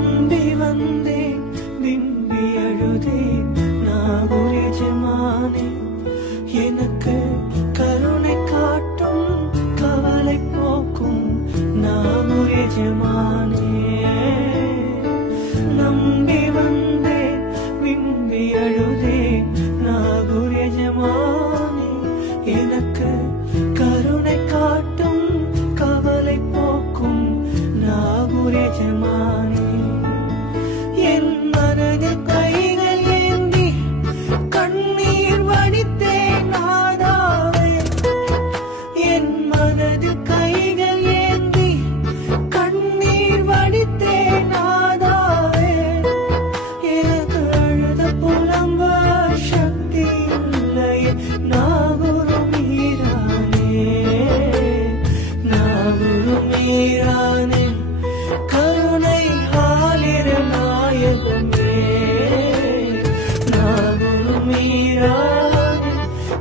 நம்பி வந்தேன் விம்பி அழுதேன் நாகூர் எஜமானே எனக்கு கருணை காட்டும் கவலை போக்கும் நாகூர் எஜமானே நம்பி வந்தேன் விம்பி அழுதேன் நாகூர் எஜமானே எனக்கு கருணை காட்டும் கவலை போக்கும் நாகூர் எஜமானே என் மனது கைகள் ஏந்தி கண்ணீர் வடித்தேன் நாதாவே என் மனது கைகள் ஏந்தி கண்ணீர் வடித்தேன் நாதாவே எனக்கு அழுத புலம்ப சக்தி இல்லையே நாகூர் மீரானே நாகூர் மீரானே கருணை ஆலிர நாயகமே நாகூர் மீரானே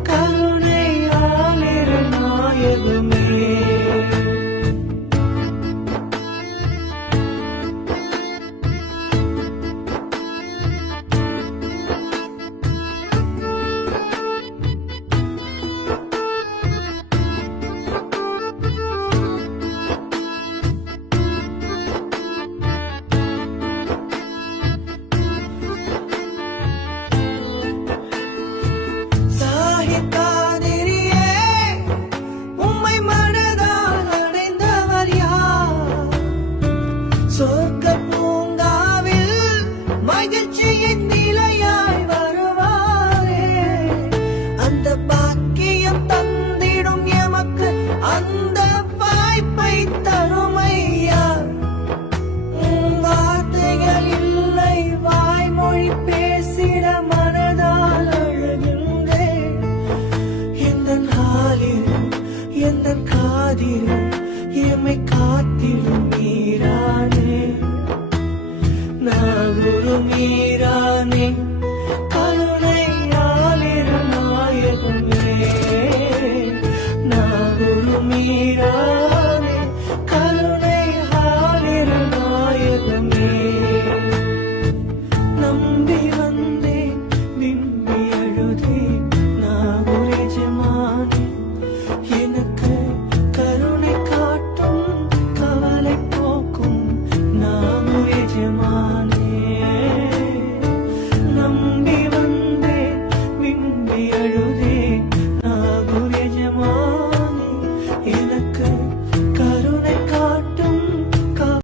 கருணை ஆலிர நாயகமே சாஹித்தாதிரியே உம்மை மனதால் அடைந்தவர் யார் சொர்க்க